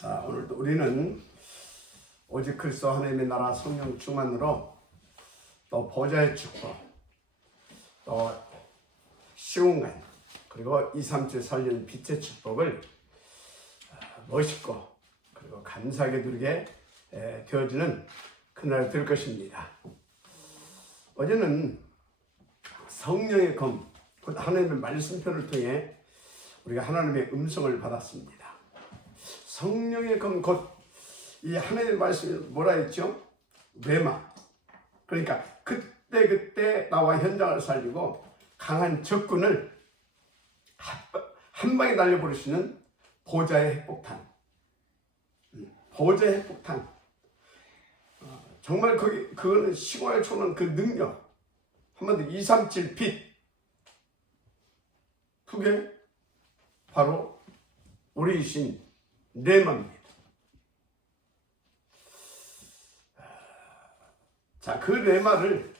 자, 오늘도 우리는 오직 그리스도 하나님의 나라 성령 충만으로 또 보좌의 축복, 또 시공간, 그리고 237 살리는 빛의 축복을 멋있고 그리고 감사하게 누리게 되어지는 그날이 될 것입니다. 어제는 성령의 검, 곧 하나님의 말씀표를 통해 우리가 하나님의 음성을 받았습니다. 성령의 검, 곧 이 하나님의 말씀이 뭐라 했죠? 뇌마. 그러니까 그때 나와 현장을 살리고 강한 적군을 한 방에 날려버리시는 보좌의 핵폭탄. 보좌의 핵폭탄. 정말 그거는 시공에 초는 그 능력. 한마디로 237 빛. 그게 바로 우리이신 뇌마입니다. 자, 그 뇌마를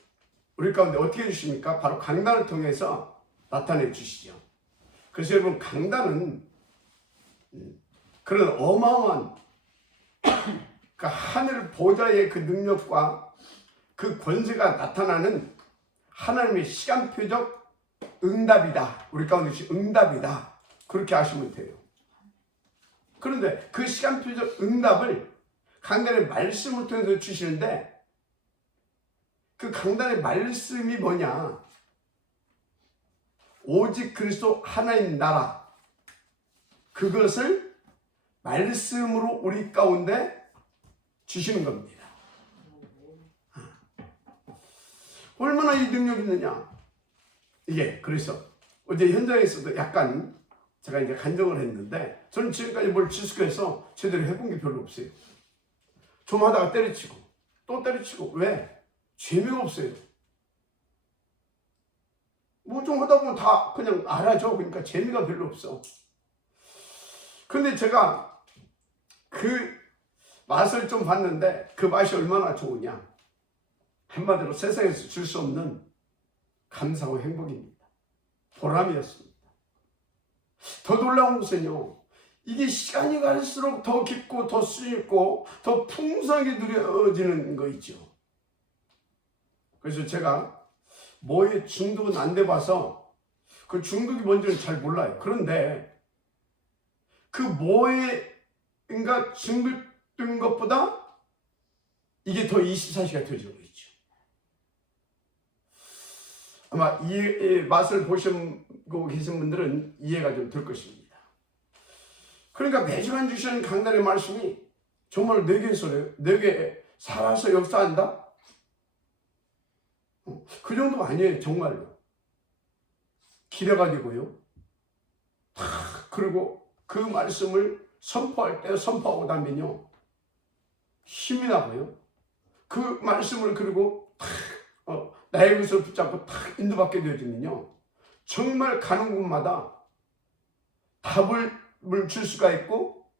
우리 가운데 어떻게 주십니까? 바로 강단을 통해서 나타내 주시죠. 그래서 여러분, 강단은 그런 어마어마한 그 하늘 보좌의 그 능력과 그 권세가 나타나는 하나님의 시간표적 응답이다. 우리 가운데 응답이다. 그렇게 하시면 돼요. 그런데 그 시간표적 응답을 강단의 말씀을 통해서 주시는데, 그 강단의 말씀이 뭐냐? 오직 그리스도 하나님 나라, 그것을 말씀으로 우리 가운데 주시는 겁니다. 얼마나 이 능력이 있느냐? 이게 그래서 어제 현장에서도 약간 제가 이제 간증을 했는데, 저는 지금까지 뭘 지속해서 제대로 해본 게 별로 없어요. 좀 하다가 때려치고 또 때려치고. 왜? 재미가 없어요. 뭐 좀 하다 보면 다 그냥 알아줘. 그러니까 재미가 별로 없어. 근데 제가 그 맛을 좀 봤는데, 그 맛이 얼마나 좋으냐? 한마디로 세상에서 줄 수 없는 감사와 행복입니다. 보람이었습니다. 더 놀라운 것은요, 이게 시간이 갈수록 더 깊고 더 수있고 더 풍성하게 누려지는 거 있죠. 그래서 제가 뭐에 중독은 안 돼봐서 그 중독이 뭔지는 잘 몰라요. 그런데 그 뭐에인가 중독된 것보다 이게 더 24시간 되어지고 있죠. 아마 이 맛을 보시고 계신 분들은 이해가 좀 될 것입니다. 그러니까 매주간 주시는 강단의 말씀이 정말 내게 살아서 역사한다? 그 정도가 아니에요. 정말로 기대가 되고요. 그리고 그 말씀을 선포할 때 선포하고 나면요, 힘이 나고요. 그 말씀을 그리고 나의 것을 붙잡고 탁 인도받게 되어지면요, 정말 가는 곳마다 답을 줄 수가 있고,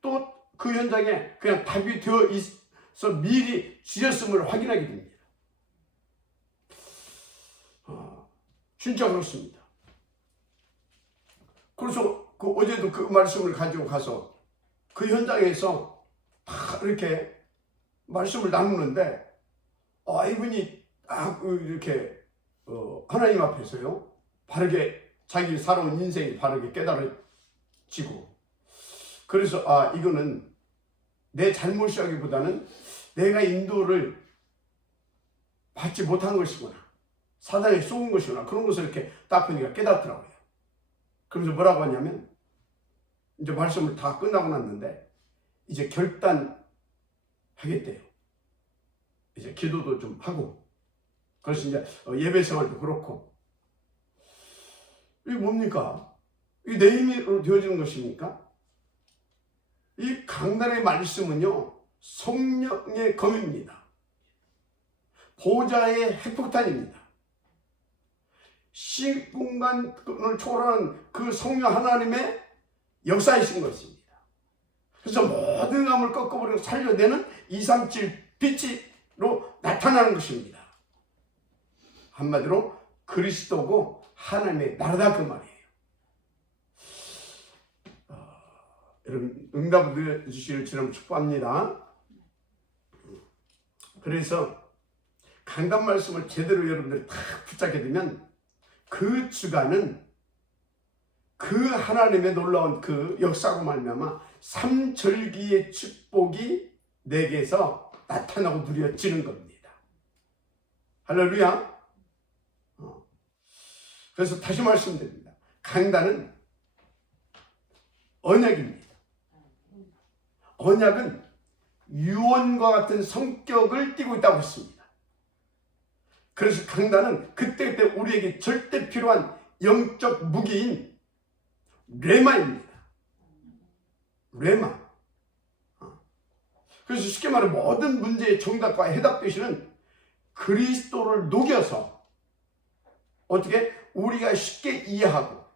또 그 현장에 그냥 답이 되어 있어 미리 주셨음을 확인하게 됩니다. 진짜 그렇습니다. 그래서 어제도 그 말씀을 가지고 가서 그 현장에서 다 이렇게 말씀을 나누는데, 이분이 이렇게 하나님 앞에서요, 바르게 자기 살아온 인생이 바르게 깨달아지고, 그래서 이거는 내 잘못이라기보다는 내가 인도를 받지 못한 것이구나, 사단에 쏘은 것이구나, 그런 것을 이렇게 딱 보니까 깨닫더라고요. 그러면서 뭐라고 하냐면, 이제 말씀을 다 끝나고 났는데 이제 결단하겠대요. 이제 기도도 좀 하고, 그래서 이제 예배 생활도 그렇고. 이게 뭡니까? 이게 내 힘으로 되어지는 것입니까? 이 강단의 말씀은요, 성령의 검입니다. 보좌의 핵폭탄입니다. 시공간을 초월하는 그 성령 하나님의 역사이신 것입니다. 그래서 모든 감을 꺾어버리고 살려내는 237 빛으로 나타나는 것입니다. 한마디로 그리스도고 하나님의 나라다, 그 말이에요. 여러분 응답을 주시기를 주님 축복합니다. 그래서 강단 말씀을 제대로 여러분들이 다 붙잡게 되면 그 주간은 그 하나님의 놀라운 그 역사로 말미암아 삼절기의 축복이 내게서 나타나고 누려지는 겁니다. 할렐루야. 그래서 다시 말씀드립니다. 강단은 언약입니다. 언약은 유언과 같은 성격을 띠고 있다고 했습니다. 그래서 강단은 그때그때 우리에게 절대 필요한 영적 무기인 레마입니다. 레마. 그래서 쉽게 말해 모든 문제의 정답과 해답 되시는 그리스도를 녹여서 어떻게 우리가 쉽게 이해하고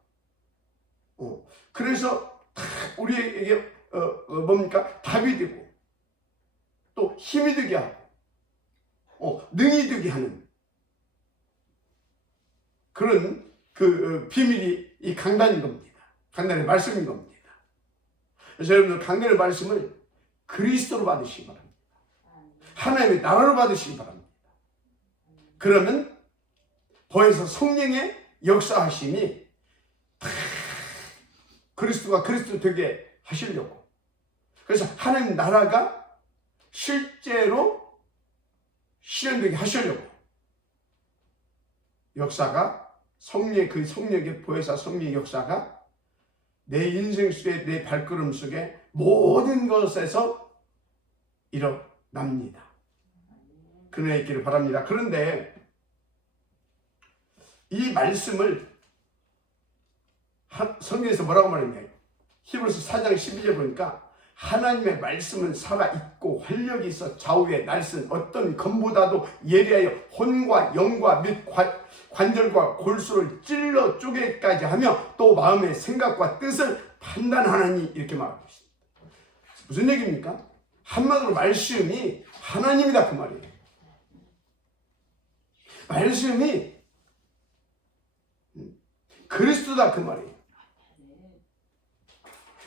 그래서 우리에게 뭡니까? 답이 되고 또 힘이 되게 하고 능이 되게 하는 그런 그 비밀이 이 강단인 겁니다. 강단의 말씀인 겁니다. 그래서 여러분들 강단의 말씀을 그리스도로 받으시기 바랍니다. 하나님의 나라로 받으시기 바랍니다. 그러면 거기서 성령의 역사하심이 그리스도가 그리스도 되게 하시려고. 그래서 하나님 나라가 실제로 실현되게 하시려고 역사가 성령의 그 성령의 보혜사 성령의 역사가 내 인생 속에 내 발걸음 속에 모든 것에서 일어납니다. 그녀의 있기를 바랍니다. 그런데 이 말씀을 성경에서 뭐라고 말했냐? 히브리서 4장 12절 보니까 하나님의 말씀은 살아있고 활력이 있어 좌우에 날선 어떤 검보다도 예리하여 혼과 영과 및 관절과 골수를 찔러 쪼개까지 하며 또 마음의 생각과 뜻을 판단하나니 이렇게 말하고 있습니다. 무슨 얘기입니까? 한마디로 말씀이 하나님이다 그 말이에요. 말씀이 그리스도다 그 말이에요.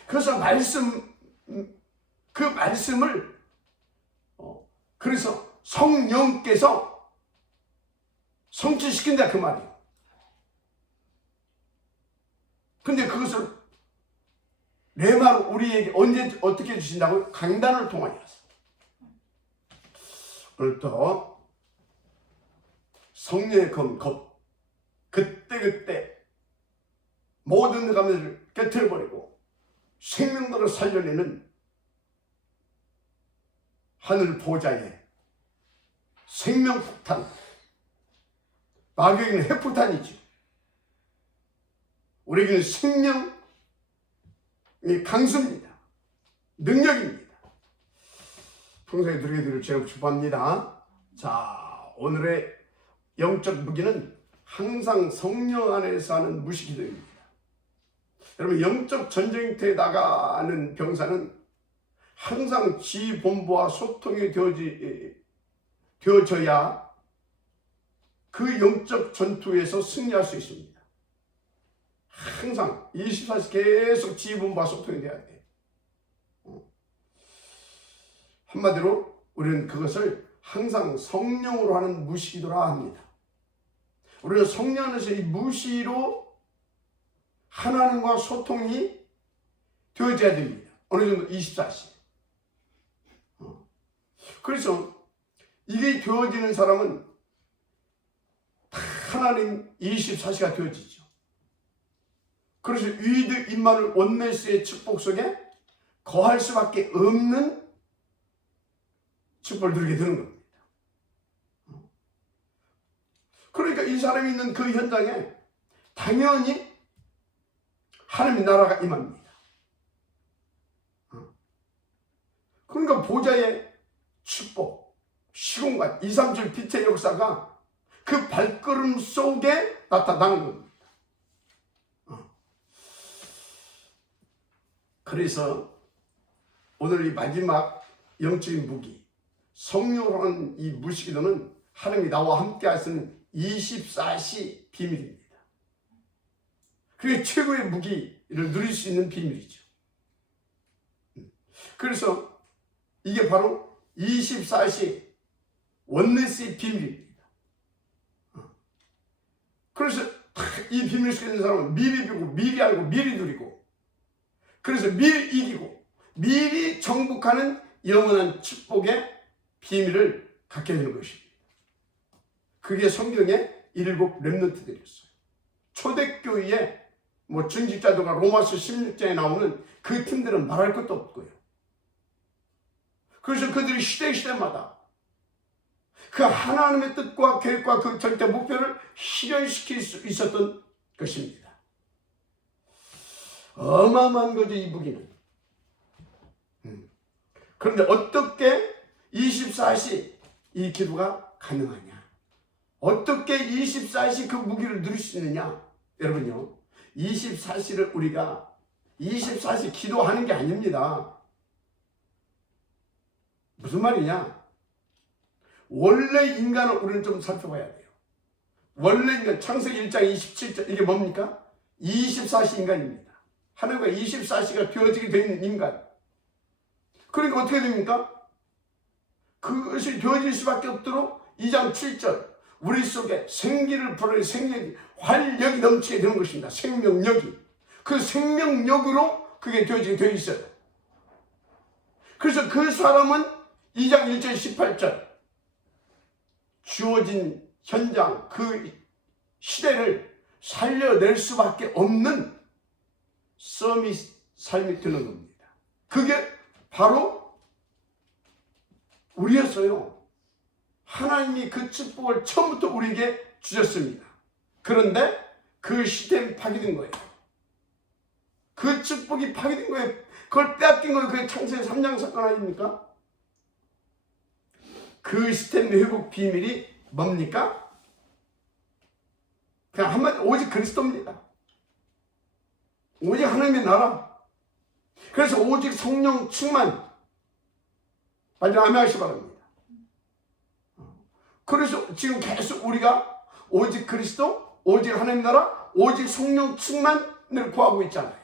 그래서 그 말씀을 그래서 성령께서 성취시킨다 그 말이에요. 근데 그것을 레마로 우리에게 언제 어떻게 주신다고요? 강단을 통하여서. 오늘도 성령의 검 그때그때 모든 감을 깨트려버리고 생명들을 살려내는 하늘 보좌에 생명폭탄, 마귀에게는 핵폭탄이죠. 우리에게는 생명의 강수입니다. 능력입니다. 평소에 누리게 되기를 제가 축복합니다. 자, 오늘의 영적 무기는 항상 성령 안에서 하는 무시기도입니다. 여러분, 영적 전쟁터에 나가는 병사는 항상 지본부와 소통이 되어져야 그 영적 전투에서 승리할 수 있습니다. 항상 24시 계속 지본부와 소통이 돼야 돼요. 한마디로 우리는 그것을 항상 성령으로 하는 무시기도라 합니다. 우리는 성령 안에서 이 무시로 하나님과 소통이 되어져야 됩니다. 어느 정도 24시. 그래서 이게 되어지는 사람은 하나님 24시가 되어지죠. 그래서 위드 임마누엘 원네스의 축복 속에 거할 수밖에 없는 축복을 누리게 되는 겁니다. 그러니까 이 사람이 있는 그 현장에 당연히 하나님의 나라가 임합니다. 그러니까 보좌의 축복, 시공간, 2, 3절 빛의 역사가 그 발걸음 속에 나타나는 겁니다. 그래서 오늘 이 마지막 영적인 무기, 성령으로 하는 이 무시기도는 하나님이 나와 함께 하시는 24시 비밀입니다. 그게 최고의 무기를 누릴 수 있는 비밀이죠. 그래서 이게 바로 24시 원네스의 비밀입니다. 그래서 이 비밀을 쓰고 있는 사람은 미리 비고 미리 알고 미리 누리고, 그래서 미리 이기고 미리 정복하는 영원한 축복의 비밀을 갖게 되는 것입니다. 그게 성경의 7 렘넌트들이었어요. 초대교회에 중직자들과 로마서 16장에 나오는 그 팀들은 말할 것도 없고요. 그래서 그들이 시대마다 그 하나님의 뜻과 계획과 그 절대 목표를 실현시킬 수 있었던 것입니다. 어마어마한 거죠, 이 무기는. 그런데 어떻게 24시 이 기도가 가능하냐? 어떻게 24시 그 무기를 누릴 수 있느냐? 여러분요, 24시를 우리가 24시 기도하는 게 아닙니다. 무슨 말이냐? 원래 인간을 우리는 좀 살펴봐야 돼요. 원래 인간, 창세기 1장 27절, 이게 뭡니까? 24시 인간입니다. 하나님과 24시가 되어지게 되는 인간. 그러니까 어떻게 됩니까? 그것이 되어질 수밖에 없도록 2장 7절, 우리 속에 생기를 불어내 생명이 활력이 넘치게 되는 것입니다. 생명력이. 그 생명력으로 그게 되어지게 되어 있어요. 그래서 그 사람은 2장 1절 18절 주어진 현장, 그 시대를 살려낼 수밖에 없는 삶이 되는 겁니다. 그게 바로 우리였어요. 하나님이 그 축복을 처음부터 우리에게 주셨습니다. 그런데 그 시스템이 파괴된 거예요. 그 축복이 파괴된 거예요. 그걸 빼앗긴 거예요. 그게 창세기 3장 사건 아닙니까? 그 시스템 회복 비밀이 뭡니까? 그냥 한마디 오직 그리스도입니다. 오직 하나님의 나라. 그래서 오직 성령 충만. 빨리 아멘하시기 바랍니다. 그래서 지금 계속 우리가 오직 그리스도, 오직 하나님 나라, 오직 성령 충만을 구하고 있잖아요.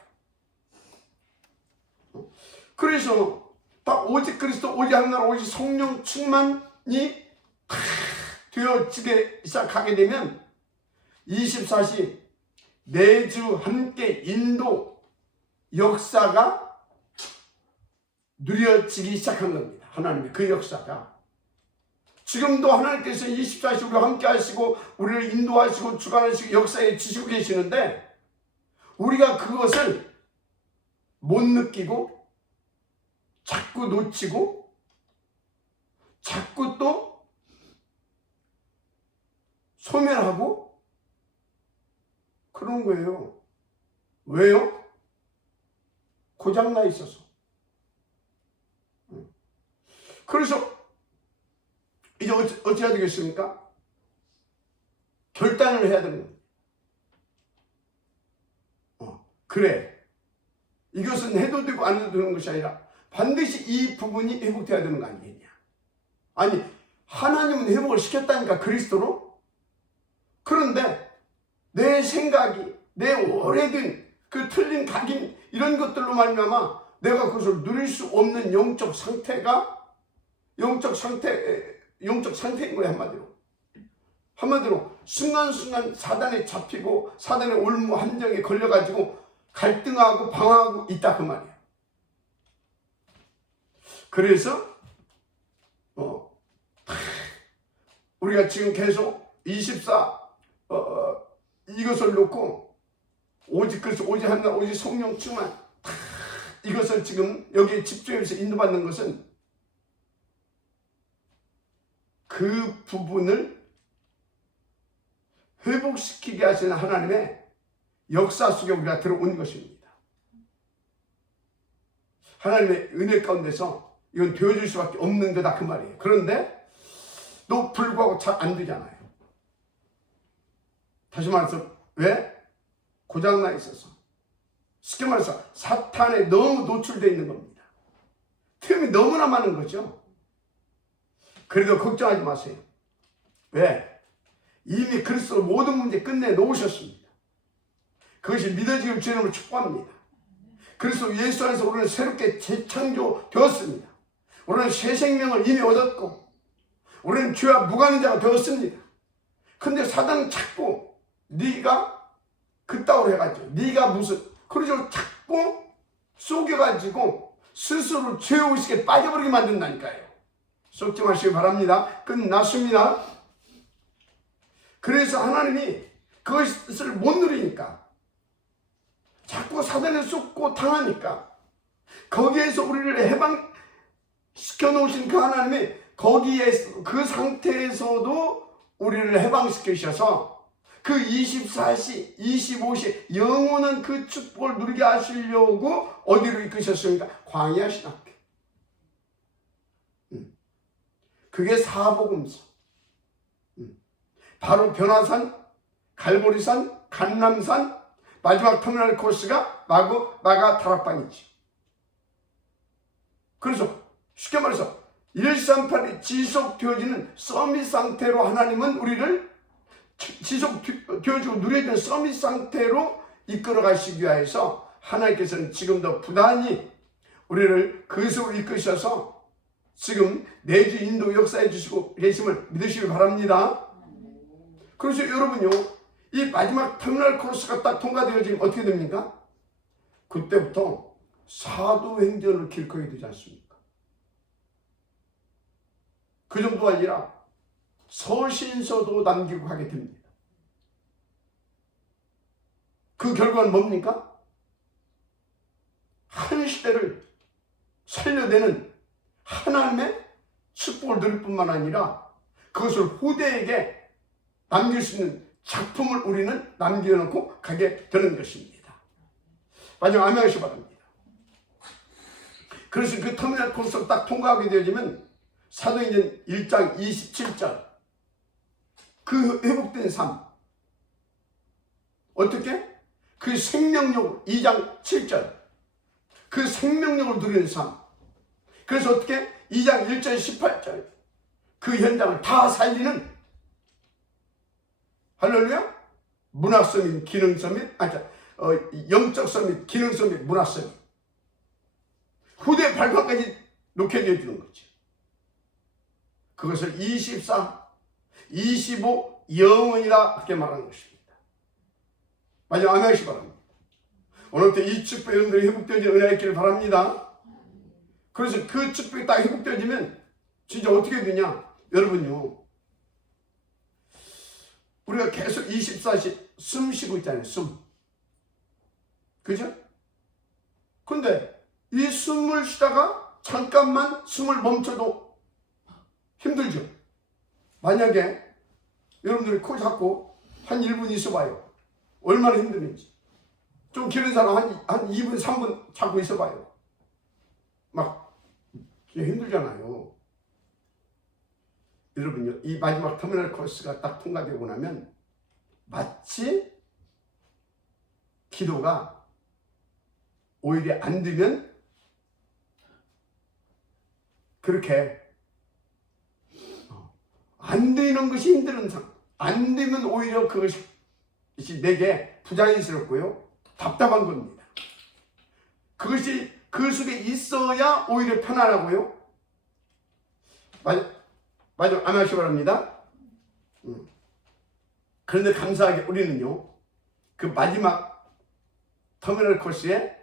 그래서 딱 오직 그리스도, 오직 하나님 나라, 오직 성령 충만이 되어지게 시작하게 되면 24시 매주 함께 인도 역사가 누려지기 시작한 겁니다. 하나님의 그 역사가. 지금도 하나님께서 24시 우리와 함께 하시고 우리를 인도하시고 주관하시고 역사에 주시고 계시는데, 우리가 그것을 못 느끼고 자꾸 놓치고 자꾸 또 소멸하고 그런 거예요. 왜요? 고장나 있어서. 그래서 이제 어찌 해야 되겠습니까? 결단을 해야 되는 거예요. 그래, 이것은 해도 되고 안 해도 되는 것이 아니라 반드시 이 부분이 회복돼야 되는 거 아니겠냐. 아니, 하나님은 회복을 시켰다니까, 그리스도로. 그런데 내 생각이, 내 오래된 그 틀린 각인, 이런 것들로 말미암아 내가 그것을 누릴 수 없는 영적 상태인 거예요. 한마디로 순간순간 사단에 잡히고 사단의 올무 함정에 걸려가지고 갈등하고 방황하고 있다, 그 말이에요. 그래서 우리가 지금 계속 24 이것을 놓고 오직 그래서 오직 하나, 오직 성령 충만, 이것을 지금 여기에 집중해서 인도받는 것은 그 부분을 회복시키게 하시는 하나님의 역사 속에 우리가 들어온 것입니다. 하나님의 은혜 가운데서 이건 되어줄 수밖에 없는 거다, 그 말이에요. 그런데 또 불구하고 잘 안 되잖아요. 다시 말해서 왜? 고장나 있어서. 쉽게 말해서 사탄에 너무 노출되어 있는 겁니다. 틈이 너무나 많은 거죠. 그래도 걱정하지 마세요. 왜? 이미 그리스도로 모든 문제 끝내 놓으셨습니다. 그것이 믿어지기를 주님으로 축복합니다. 그리스도 예수 안에서 우리는 새롭게 재창조되었습니다. 우리는 새 생명을 이미 얻었고 우리는 죄와 무관한 자가 되었습니다. 근데 사단은 자꾸 네가 그따위로 해가지고 네가 무슨 그러죠. 자꾸 속여가지고 스스로 죄의식에 빠져버리게 만든다니까요. 속지 마시기 바랍니다. 끝났습니다. 그래서 하나님이 그것을 못 누리니까 자꾸 사단에 쏟고 당하니까 거기에서 우리를 해방시켜 놓으신 그 하나님이 거기에 그 상태에서도 우리를 해방시키셔서 그 24시, 25시 영원한 그 축복을 누리게 하시려고 어디로 이끄셨습니까? 광야 신학교. 그게 사복음서. 바로 변화산, 갈보리산, 간남산, 마지막 터미널 코스가 마가 다락방이지. 그래서 쉽게 말해서 138이 지속되어지는 서밋 상태로 하나님은 우리를 지속되어지고 누려지는 서밋 상태로 이끌어 가시기 위해서 하나님께서는 지금도 부단히 우리를 그것으로 이끄셔서 지금 내주 인도 역사해 주시고 계심을 믿으시기 바랍니다. 그래서 여러분요, 이 마지막 터미널 코스가 딱 통과되어지면 어떻게 됩니까? 그때부터 사도행전을 기록하게 되지 않습니까? 그 정도가 아니라 서신서도 남기고 하게 됩니다. 그 결과는 뭡니까? 한 시대를 살려내는 하나님의 축복을 누릴 뿐만 아니라 그것을 후대에게 남길 수 있는 작품을 우리는 남겨놓고 가게 되는 것입니다. 마지막 아멘하시기 바랍니다. 그래서 그 터미널 코스를 딱 통과하게 되어지면 사도행전 1장 27절 그 회복된 삶 어떻게? 그 생명력 2장 7절 그 생명력을 누리는 삶. 그래서 어떻게? 2장 1절 18절 그 현장을 다 살리는 할렐루야? 문학성 및 기능성 및 영적성 및 기능성 및 문학성 후대 발판까지 녹여져 주는 거지. 그것을 24, 25 영원이라 그렇게 말하는 것입니다. 마지막 아멘 하시기 바랍니다. 오늘부터 이 축복 여러분들이 회복되어지는 은혜가 있기를 바랍니다. 그래서 그 축복이 딱 회복되어지면 진짜 어떻게 되냐? 여러분요, 우리가 계속 24시 숨 쉬고 있잖아요. 숨. 그죠? 근데 이 숨을 쉬다가 잠깐만 숨을 멈춰도 힘들죠? 만약에 여러분들이 코 잡고 한 1분 있어봐요. 얼마나 힘드는지. 좀 길은 사람 한 2분, 3분 잡고 있어봐요. 막 힘들잖아요. 여러분요, 이 마지막 터미널 코스가 딱 통과되고 나면 마치 기도가 오히려 안 되면 그렇게 안 되는 것이 힘든 상황. 안 되면 오히려 그것이 내게 부자연스럽고요, 답답한 겁니다. 그것이 그 속에 있어야 오히려 편안하고요. 마지막 아멘 하시기 바랍니다. 그런데 감사하게 우리는요, 그 마지막 터미널 코스에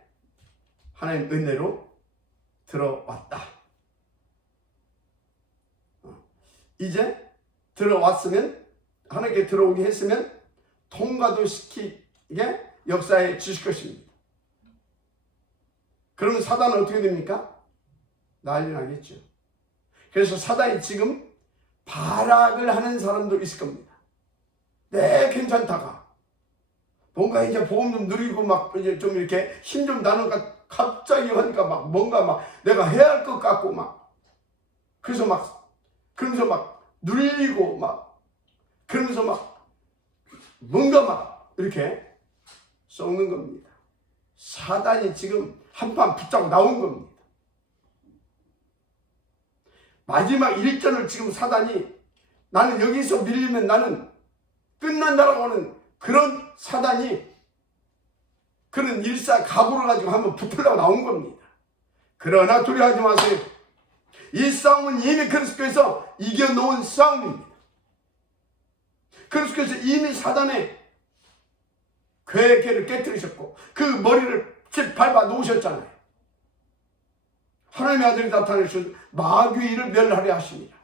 하나님 은혜로 들어왔다. 이제 들어왔으면, 하나님께 들어오게 했으면 통과도 시키게 역사에 주실 것입니다. 그러면 사단은 어떻게 됩니까? 난리 나겠죠. 그래서 사단이 지금 발악을 하는 사람도 있을 겁니다. 네, 괜찮다가 뭔가 이제 보험 좀 누리고 막 이제 좀 이렇게 힘 좀 나는가 갑자기 하니까 막 뭔가 막 내가 해야 할 것 같고 막 그러면서 막 눌리고 막 그러면서 막 뭔가 막 이렇게 썩는 겁니다. 사단이 지금 한판 붙잡고 나온 겁니다. 마지막 일전을 지금 사단이 나는 여기서 밀리면 나는 끝난다라고 하는 그런 사단이 그런 일사각오를 가지고 한번 붙으려고 나온 겁니다. 그러나 두려워하지 마세요. 이 싸움은 이미 그리스도께서 이겨놓은 싸움입니다. 그리스도께서 이미 사단의 괴계를 깨뜨리셨고 그 머리를 밟아 놓으셨잖아요. 하나님의 아들이 나타나셔서 마귀를 멸하려 하십니다.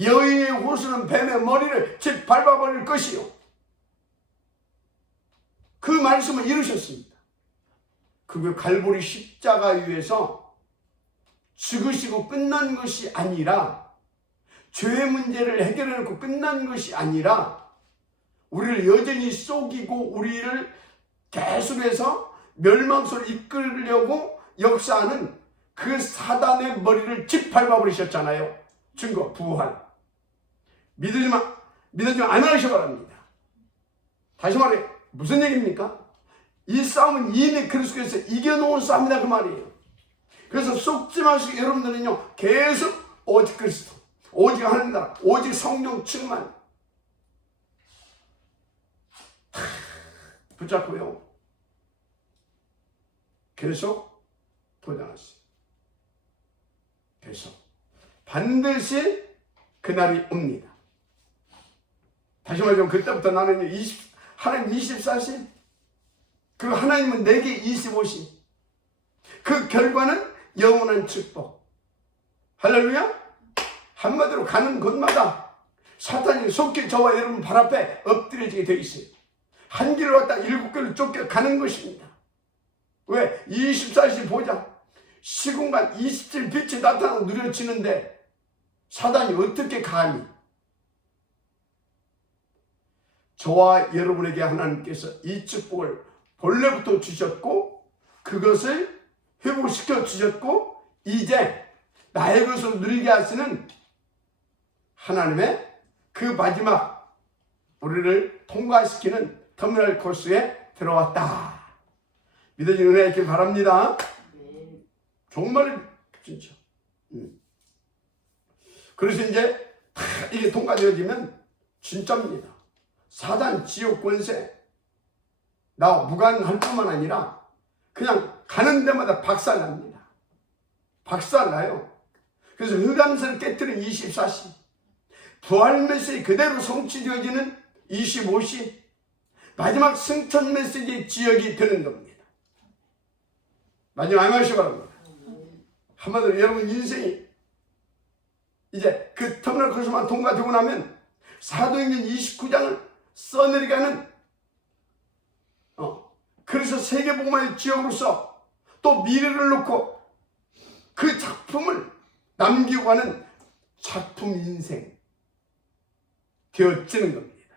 여인의 호수는 뱀의 머리를 밟아버릴 것이요. 그 말씀을 이루셨습니다. 그 갈보리 십자가 위에서 죽으시고 끝난 것이 아니라, 죄의 문제를 해결해놓고 끝난 것이 아니라 우리를 여전히 속이고 우리를 계속해서 멸망소로 이끌려고 역사하는 그 사단의 머리를 짓밟아버리셨잖아요. 증거, 부활. 믿으지만 안 하셔 바랍니다. 다시 말해, 무슨 얘기입니까? 이 싸움은 이미 그리스도께서 이겨놓은 싸움이다 그 말이에요. 그래서 속지 마시고 여러분들은요, 계속 오직 그리스도, 오직 하나님 나라, 오직 성령 충만 붙잡고요, 계속 도전하세요. 계속. 반드시 그날이 옵니다. 다시 말하면 그때부터 나는 하나님 24시, 그리고 하나님은 내게 25시. 그 결과는 영원한 축복. 할렐루야. 한마디로 가는 곳마다 사탄이 속히 저와 여러분 발 앞에 엎드려지게 되어 있어요. 한 길을 왔다 7길을 쫓겨가는 것입니다. 왜? 24시 보자. 시공간 27 빛이 나타나고 누려지는데 사단이 어떻게 감히? 저와 여러분에게 하나님께서 이 축복을 본래부터 주셨고 그것을 회복시켜 주셨고 이제 나의 것으로 누리게 하시는 하나님의 그 마지막 우리를 통과시키는 터미널 코스에 들어왔다. 믿어지는 은혜 있길 바랍니다. 정말 진짜. 그래서 이제 다 이게 통과되어지면 진짜입니다. 사단, 지옥 권세 나와 무관할 뿐만 아니라 그냥 가는 데마다 박살납니다. 박살나요. 그래서 흑암선을 깨뜨린 24시, 부활 메시지 그대로 성취되어지는 25시, 마지막 승천 메시지의 지역이 되는 겁니다. 마지막 말씀 바랍니다. 한마디로 여러분 인생이 이제 그 터미널 코스만 통과되고 나면 사도행전 29장을 써내려가는 그래서 세계복음화의 지역으로서 또 미래를 놓고 그 작품을 남기고 가는 작품 인생 되어지는 겁니다.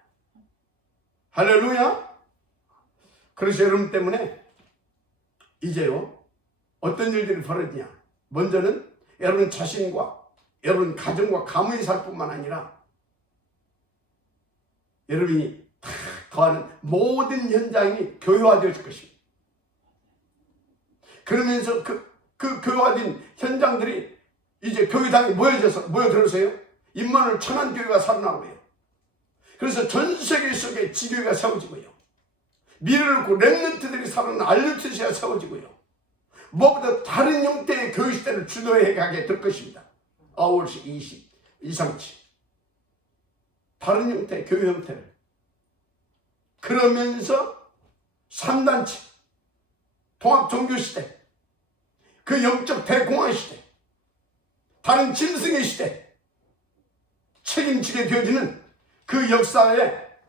할렐루야. 그래서 여러분 때문에 이제요 어떤 일들이 벌어지냐, 먼저는 여러분 자신과 여러분 가정과 가문이 살 뿐만 아니라 여러분이 더하는 모든 현장이 교회화될 것입니다. 그러면서 그 교회화된 현장들이 이제 교회당에 모여들어서요 임마누엘 천안교회가 살아나고요. 그래서 전 세계 속에 지교회가 세워지고요, 미래를 놓고 렘넌트들이 살아나는 알루트시가 세워지고요, 무엇보다 다른 형태의 교회 시대를 주도해 가게 될 것입니다. 아울시 20, 237 다른 형태의 교회 형태를. 그러면서 3단체 통합종교시대, 그 영적 대공황시대, 다른 짐승의 시대 책임지게 되어지는 그 역사의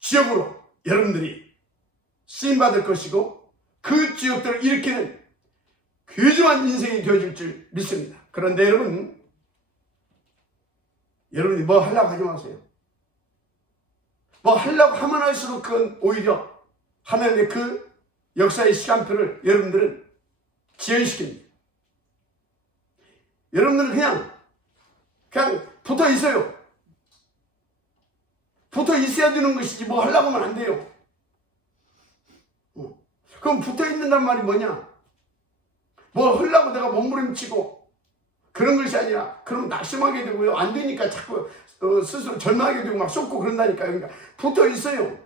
지역으로 여러분들이 쓰임받을 것이고 그 지역들을 일으키는 귀중한 인생이 되어질 줄 믿습니다. 그런데 여러분이 뭐 하려고 하지 마세요. 뭐 하려고 하면 할수록 그건 오히려 하나님의 그 역사의 시간표를 여러분들은 지연시킵니다. 여러분들은 그냥 붙어 있어요. 붙어 있어야 되는 것이지 뭐 하려고 하면 안 돼요. 그럼 붙어 있는단 말이 뭐냐? 뭐 하려고 내가 몸부림치고 그런 것이 아니라 그럼 낙심하게 되고요, 안 되니까 자꾸 스스로 절망하게 되고 막 쏟고 그런다니까요. 그러니까 붙어 있어요.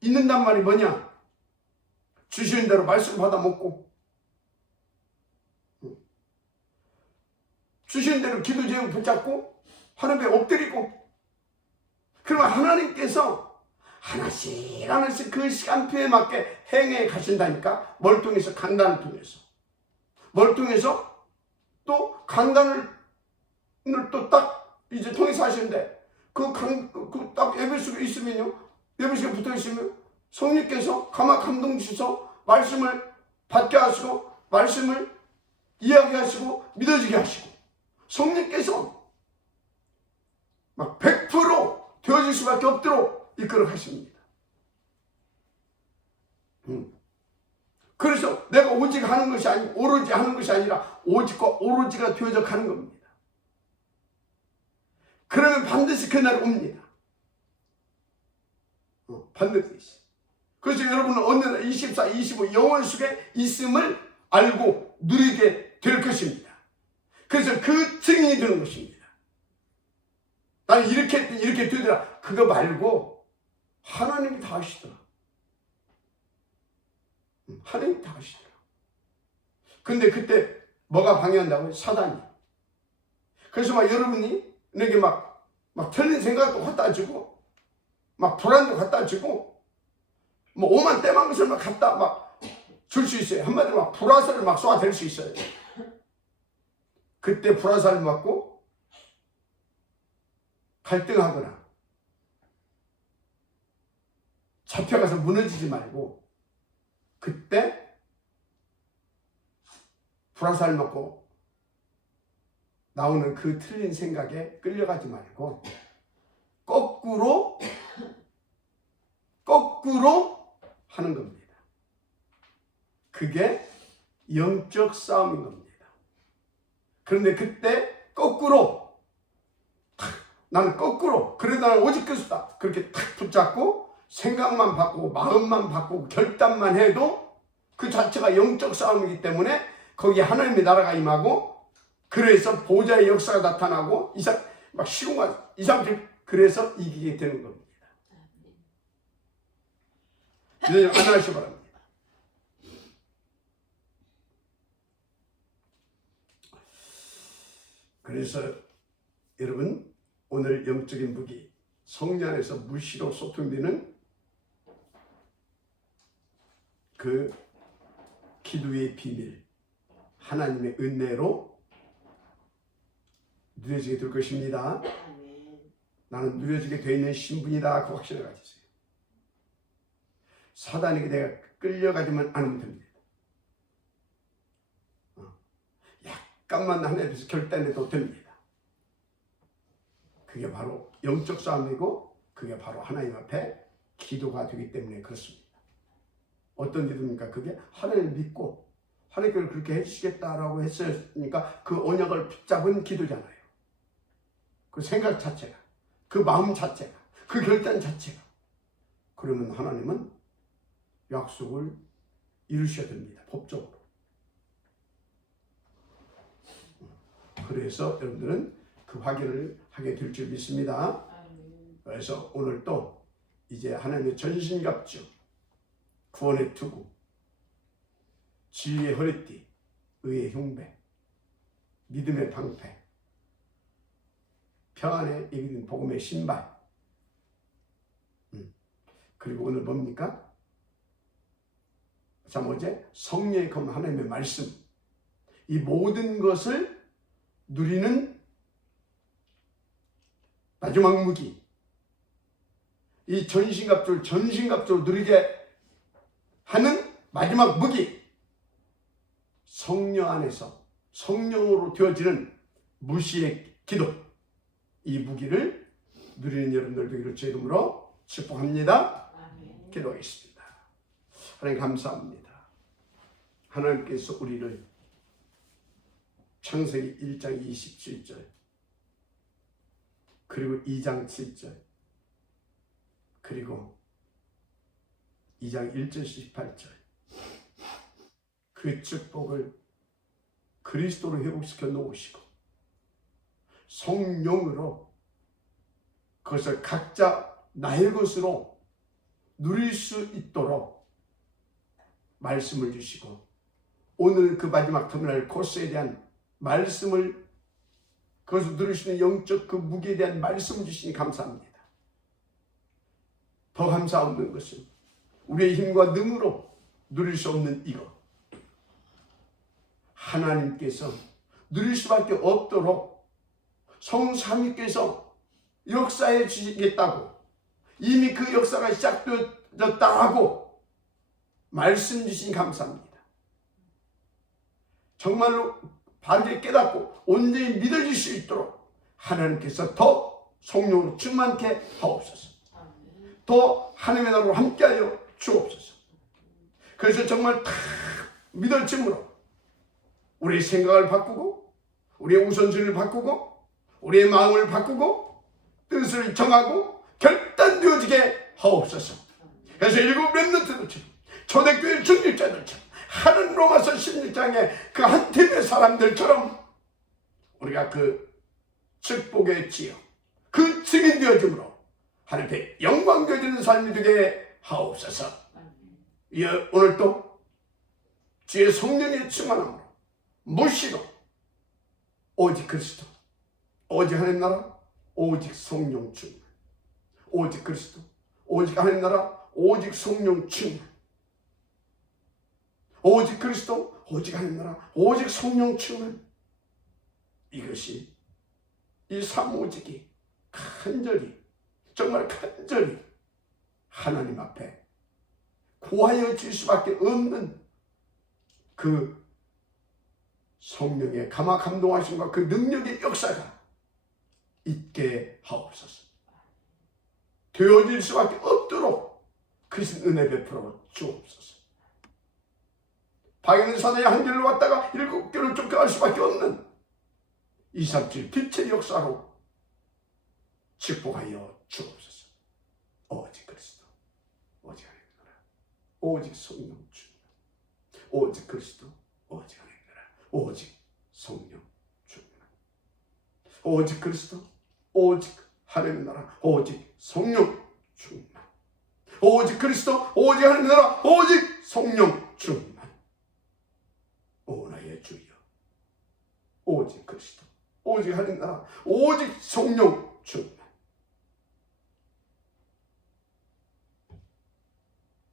있는단 말이 뭐냐? 주시는 대로 말씀 받아 먹고, 주시는 대로 기도 제목 붙잡고 하나님께 엎드리고, 그러면 하나님께서 하나씩 그 시간표에 맞게 행해 가신다니까. 뭘 통해서? 강단을 통해서. 뭘 통해서? 또 강단을 또 딱 이제 통해서 하시는데, 딱 예배수가 있으면요, 예배수가 붙어 있으면 성령께서 감동 주셔서 말씀을 받게 하시고, 말씀을 이야기하시고 믿어지게 하시고, 성령께서 막 100% 되어질 수밖에 없도록 이끌어 가십니다. 그래서 내가 오직 하는 것이 아니고 오로지 하는 것이 아니라 오직과 오로지가 되어져 가는 겁니다. 그러면 반드시 그날이 옵니다. 반드시. 그래서 여러분은 어느 날 24, 25 영원 속에 있음을 알고 누리게 될 것입니다. 그래서 그 증인이 되는 것입니다. 나는 이렇게 되더라. 그거 말고 하나님이 다 하시더라. 하나님이 다 하시더라. 근데 그때 뭐가 방해한다고요? 사단이. 그래서 막 여러분이 내게 막 틀린 생각도 갖다 주고, 막 불안도 갖다 주고, 뭐 오만 때만 것을 막 갖다 막 줄 수 있어요. 한마디로 막 불화살을 막 쏘아댈 수 있어요. 그때 불화살을 맞고 갈등하거나 잡혀가서 무너지지 말고, 그때 불화살 맞고 나오는 그 틀린 생각에 끌려가지 말고 거꾸로 하는 겁니다. 그게 영적 싸움인 겁니다. 그런데 그때 거꾸로, 나는 거꾸로, 그래도 나는 오직 그리스도다, 그렇게 탁 붙잡고 생각만 바꾸고 마음만 바꾸고 결단만 해도 그 자체가 영적 싸움이기 때문에 거기에 하나님의 나라가 임하고, 그래서 보좌의 역사가 나타나고 막 시공간 이상적, 그래서 이기게 되는 겁니다. 이제 안녕하시기 바랍니다. 그래서 여러분, 오늘 영적인 무기, 성령 안에서 무시로 소통되는 그 기도의 비밀, 하나님의 은혜로 누려지게 될 것입니다. 나는 누려지게 되어 있는 신분이다, 그 확신을 가지세요. 사단에게 내가 끌려가지만 않으면 됩니다. 약간만 하나님 앞에서 결단해도 됩니다. 그게 바로 영적 싸움이고, 그게 바로 하나님 앞에 기도가 되기 때문에 그렇습니다. 어떤 기도입니까? 그게 하나님을 믿고 하나님께서 그렇게 해주시겠다라고 했으니까 그 언약을 붙잡은 기도잖아요. 그 생각 자체가, 그 마음 자체가, 그 결단 자체가. 그러면 하나님은 약속을 이루셔야 됩니다. 법적으로. 그래서 여러분들은 그 확인을 하게 될 줄 믿습니다. 그래서 오늘 또 이제 하나님의 전신갑주, 구원의 투구, 지혜의 허리띠, 의의 흉배, 믿음의 방패, 평안의 이기는 복음의 신발, 그리고 오늘 뭡니까? 자, 뭐지? 성령의 검, 하나님의 말씀, 이 모든 것을 누리는 마지막 무기, 이 전신갑주를 누리게 하는 마지막 무기, 성령 안에서 성령으로 되어지는 무시의 기도, 이 무기를 누리는 여러분들 되기를 주 이름으로 축복합니다. 기도하겠습니다. 하나님 감사합니다. 하나님께서 우리를 창세기 1장 27절 그리고 2장 7절 그리고 2장 1절 18절 그 축복을 그리스도로 회복시켜 놓으시고 성령으로 그것을 각자 나의 것으로 누릴 수 있도록 말씀을 주시고, 오늘 그 마지막 터미널 코스에 대한 말씀을, 그것을 누릴 수 있는 영적 그 무게에 대한 말씀을 주시니 감사합니다. 더 감사 없는 것은 우리의 힘과 능으로 누릴 수 없는 이것, 하나님께서 누릴 수밖에 없도록 성삼위께서 역사해 주시겠다고, 이미 그 역사가 시작되었다고 말씀 주시니 감사합니다. 정말로 바르게 깨닫고 온전히 믿어질 수 있도록 하나님께서 더 성령으로 충만케 하옵소서. 더 하나님의 나라로 함께하여 주옵소서. 그래서 정말 다 믿어짐으로 우리의 생각을 바꾸고, 우리의 우선순위를 바꾸고, 우리의 마음을 바꾸고, 뜻을 정하고 결단되어지게 하옵소서. 그래서 일곱 렘넌트들처럼, 초대교회 중직자들처럼, 하는 로마서 16장의 그 한 팀의 사람들처럼 우리가 그 축복의 지역, 그 증인 되어짐으로 하나님께 영광 되어지는 삶이 되게 하옵소서. 오늘도 주의 성령의 충만함으로 무시로 오직 그리스도, 오직 하나님 나라, 오직 성령 충만, 오직 그리스도, 오직 하나님 나라, 오직 성령 충만, 오직 그리스도, 오직 하나님 나라, 오직 성령 충만. 이것이 이 삼오직이 간절히, 정말 간절히 하나님 앞에 구하여 질 수밖에 없는 그 성령의 감화 감동하심과 그 능력의 역사가 있게 하옵소서. 되어질 수밖에 없도록 그리스도 은혜 베풀어 주옵소서. 방해는 사나이 한 길로 왔다가 일곱 길로 쫓겨갈 수밖에 없는 237 빛의 역사로 축복하여 주옵소서. 오직 그리스도, 오직 하나님 나라, 오직 성령 충만, 오직 그리스도, 오직 하나님 나라, 오직 성령 충만, 오직 그리스도, 오직 하나님 나라, 오직 성령 충만, 오직 그리스도, 오직 하나님 나라, 오직 성령 충만. 오 나의 주여, 오직 그리스도, 오직 하나님 나라, 오직 성령 충만.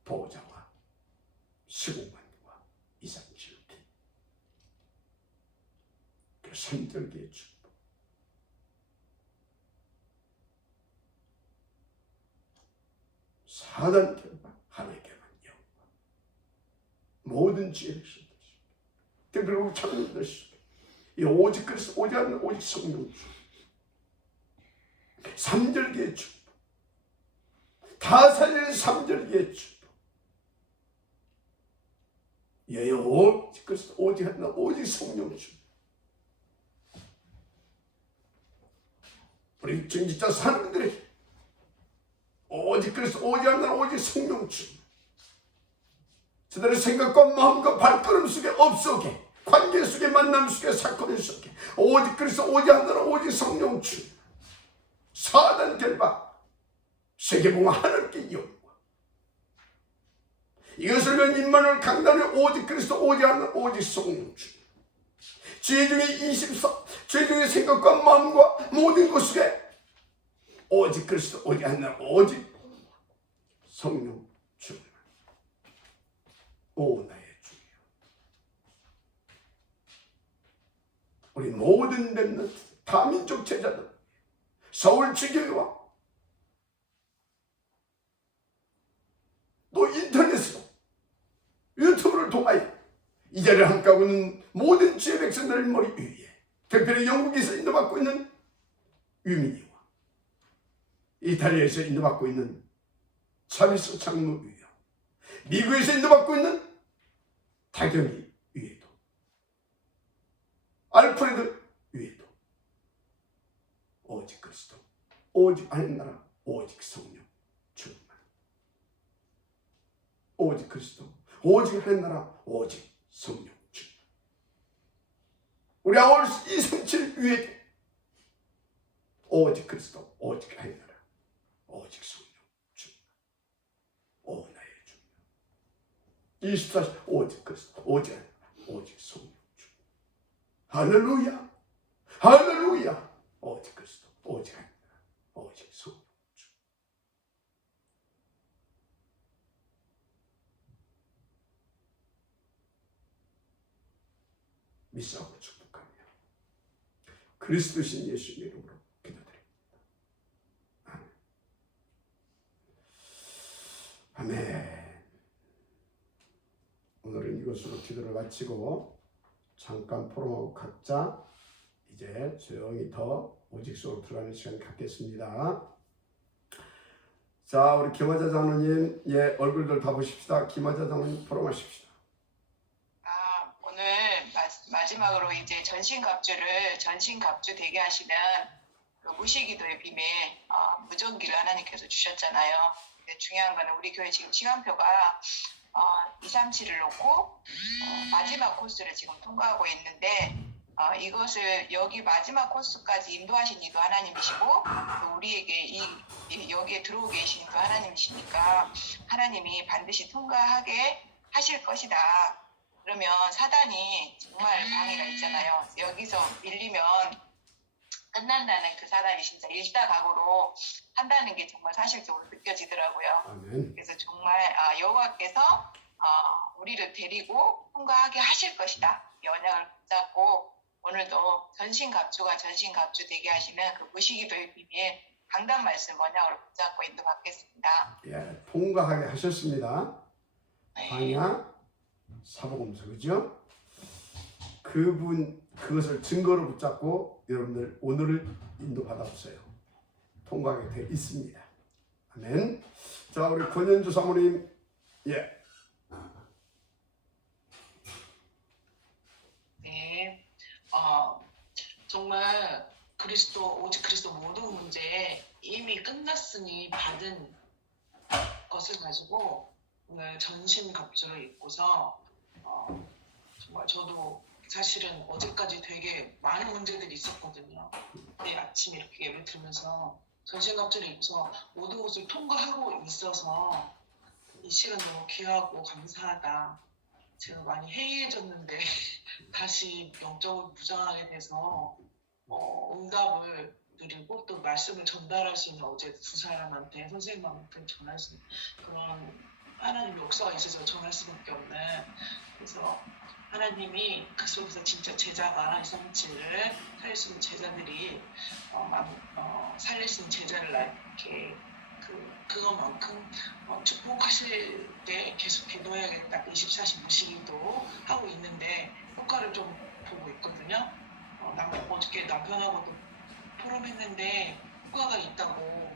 보호자와 시공간과 237기 그 삼절기의 축복, 사단 결박, 하나님께만 영광, 모든 지혜를 쏟으시고, 특별히 참여들 속에 이 오직 그리스도, 오직 하나님, 오직 성령 축복, 삼절기의 축복, 다 살리는 삼절기의 축복, 예, 오직 그리스도, 오직 하나님, 오직 성령 축복. 우리 중직자 사람들에게 오직 그리스도, 오직 하나님, 오직 성령 축복. 저들의 생각과 마음과 발걸음 속에 업속에, 관계 속에, 만남 속에, 사건 속에 오직 그리스도, 오직 하나님, 오직 성령 축복. 사단 결박, 세계봉화 하늘께 영광. 이것을 위한 임만을 강단에 오직 그리스도, 오직 하나님, 오직 성령 축복. 죄 중에 24, 죄 중에 생각과 마음과 모든 것 속에 오직 그리스도, 오직 하나님, 오직 성령 축복. 오 나의 주여, 우리 모든 렘넌트, 다민족 제자들, 서울 지교회와 또 인터넷으로 유튜브를 통하여 이 자리를 함께하고 있는 모든 주의 백성들 머리 위에, 특별히 영국에서 인도받고 있는 유민이와 이탈리아에서 인도받고 있는 차비스 장로 위에, 미국에서 인도받고 있는 다경이 위에도, 알프레드 위에도 오직 그리스도, 오직 하나님 나라, 오직 성령 충만, 오직 그리스도, 오직 하나님 나라, 오직 성령 충만. 우리 아울 237 위에도 오직 그리스도, 오직 하나님 나라, 오직 성령 24시 오직 그리스도, 오직 성령 주. 할렐루야, 할렐루야. 오직 그리스도, 오직 성령 주. 믿사오고 축복하며 그리스도신 예수의 이름으로 기도드립니다. 아멘. 오늘은 이것으로 기도를 마치고 잠깐 포럼하고 각자 이제 조용히 더 오직 속으로 들어가는 시간을 갖겠습니다. 자, 우리 김화자 장로님, 예, 얼굴들 다 보십시다. 김화자 장로님 포럼하십시다. 오늘 마지막으로 이제 전신갑주 되게 하시는 그 무시기도의 비밀, 무전기를 하나님께서 주셨잖아요. 중요한 거는 우리 교회 지금 시간표가 237을 놓고 마지막 코스를 지금 통과하고 있는데 이것을 여기 마지막 코스까지 인도하신 이도 하나님이시고 또 우리에게 여기에 들어오게 계신 이도 하나님이시니까 하나님이 반드시 통과하게 하실 것이다. 그러면 사단이 정말 방해가 있잖아요. 여기서 밀리면 끝난다는 그 사단이 진짜 일다각오로 한다는 게 정말 사실적으로 느껴지더라고요. 아멘. 그래서 정말 여호와께서 우리를 데리고 통과하게 하실 것이다. 이 언약을 붙잡고 오늘도 전신갑주 되게 하시는 그 무시기도의 비밀 강단 말씀 언약으로 붙잡고 인도받겠습니다. 예, 통과하게 하셨습니다. 네. 광야 사복음서, 그죠? 그것을 증거로 붙잡고 여러분들 오늘을 인도받아보세요. 통과하게 되어 있습니다. 아멘. 자, 우리 권현주 사모님, 예. 네, 정말 오직 그리스도 모든 문제 이미 끝났으니 받은 것을 가지고 오늘 전신갑주를 입고서 정말 저도 사실은 어제까지 되게 많은 문제들이 있었거든요. 근데 아침에 이렇게 예배 들으면서 전신갑주를 입고서 모든 것을 통과하고 있어서 이 시간 너무 귀하고 감사하다. 제가 많이 해이해졌는데 다시 영적으로 무장하게 돼서 응답을 드리고 또 말씀을 전달할 수 있는 어제 두 사람한테 선생님한테 전할 수 있는 그런 하나님의 역사가 있어서 전할 수밖에 없는, 그래서 하나님이 그 속에서 진짜 제자가 237을 살릴 수 있는 제자들이 살릴 수 있는 제자를 이렇게 그것만큼 축복하실 때 계속 기도해야겠다. 24시 무시기도 하고 있는데 효과를 좀 보고 있거든요. 어저께 남편하고도 토론했는데 효과가 있다고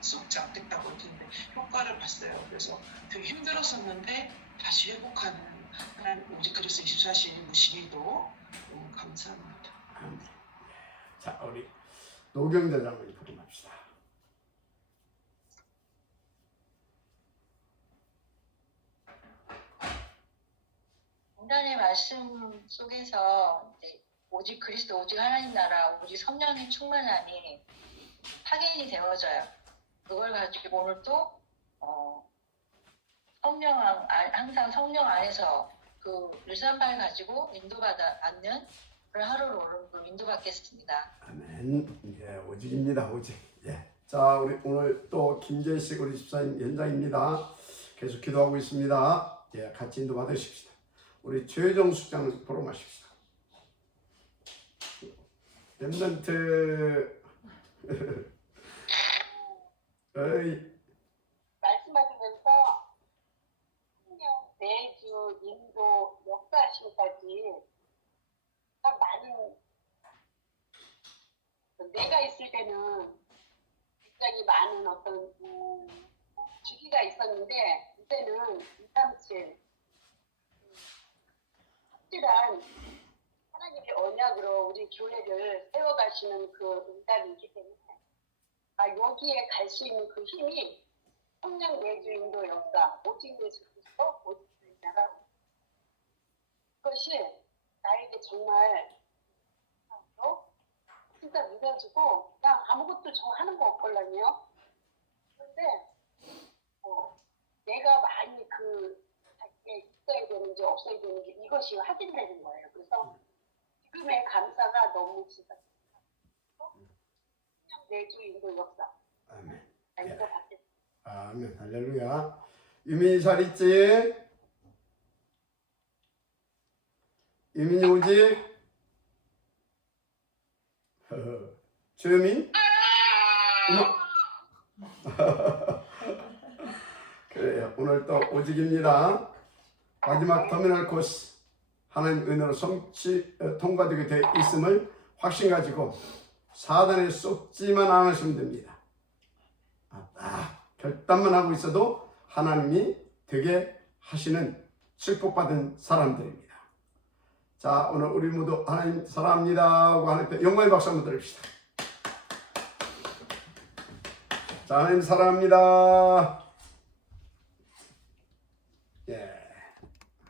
쏙 잡겠다고 했는데 효과를 봤어요. 그래서 되게 힘들었었는데 다시 회복하는 하나님 오직 그리스도 24시 무시기도 감사합니다. 자, 우리 노경자 장로님 부름합시다. 오늘의 말씀 속에서 이제 오직 그리스도, 오직 하나님 나라, 오직 성령의 충만함이 확인이 되어져요. 그걸 가지고 오늘 또 항상 성령 안에서 그 일산발 가지고 인도받아 앉는 그런 하루를 오늘 인도받겠습니다. 아멘. 예, 오직입니다. 오직. 예. 자, 우리 오늘 또 김재식 우리 집사님 연장입니다. 계속 기도하고 있습니다. 예, 같이 인도 받으십시다. 우리 최정 수장을 보러 마십시다. 렘넌트. 어이. 말씀하시면서 성령 매주 인도 역사하심까지 참 많은, 내가 있을 때는 굉장히 많은 어떤 주기가 있었는데 이제는 237 확실한 하나님의 언약으로 우리 교회를 세워가시는 그 응답이 있기 때문에 여기에 갈 수 있는 그 힘이 성령 내주 인도 역사, 오직 예수 그리스도, 오직 나라, 그것이 나에게 정말 진짜 믿어지고 그냥 아무것도 저 하는 거 없걸랑요. 그런데 내가 많이 자기의 있어야 되는지 없어야 되는지 이것이 확인되는 거예요. 그래서 지금의 감사가 너무 진짜 내주 인도 역사 아멘. 이거 받겠습니다. 아멘. 할렐루야. 유민이 잘 있지? 유민이 오지? 주유민? 그래요. 오늘 또 오직입니다. 마지막 터미널 코스 하나님 은혜로 통과되게 돼 있음을 확신 가지고 사단에 쏟지만 않으시면 됩니다. 결단만 하고 있어도 하나님이 되게 하시는 축복받은 사람들입니다. 자, 오늘 우리 모두 하나님 사랑합니다 하고 하나님께 영광의 박수 한번 드립시다. 자, 하나님 사랑합니다.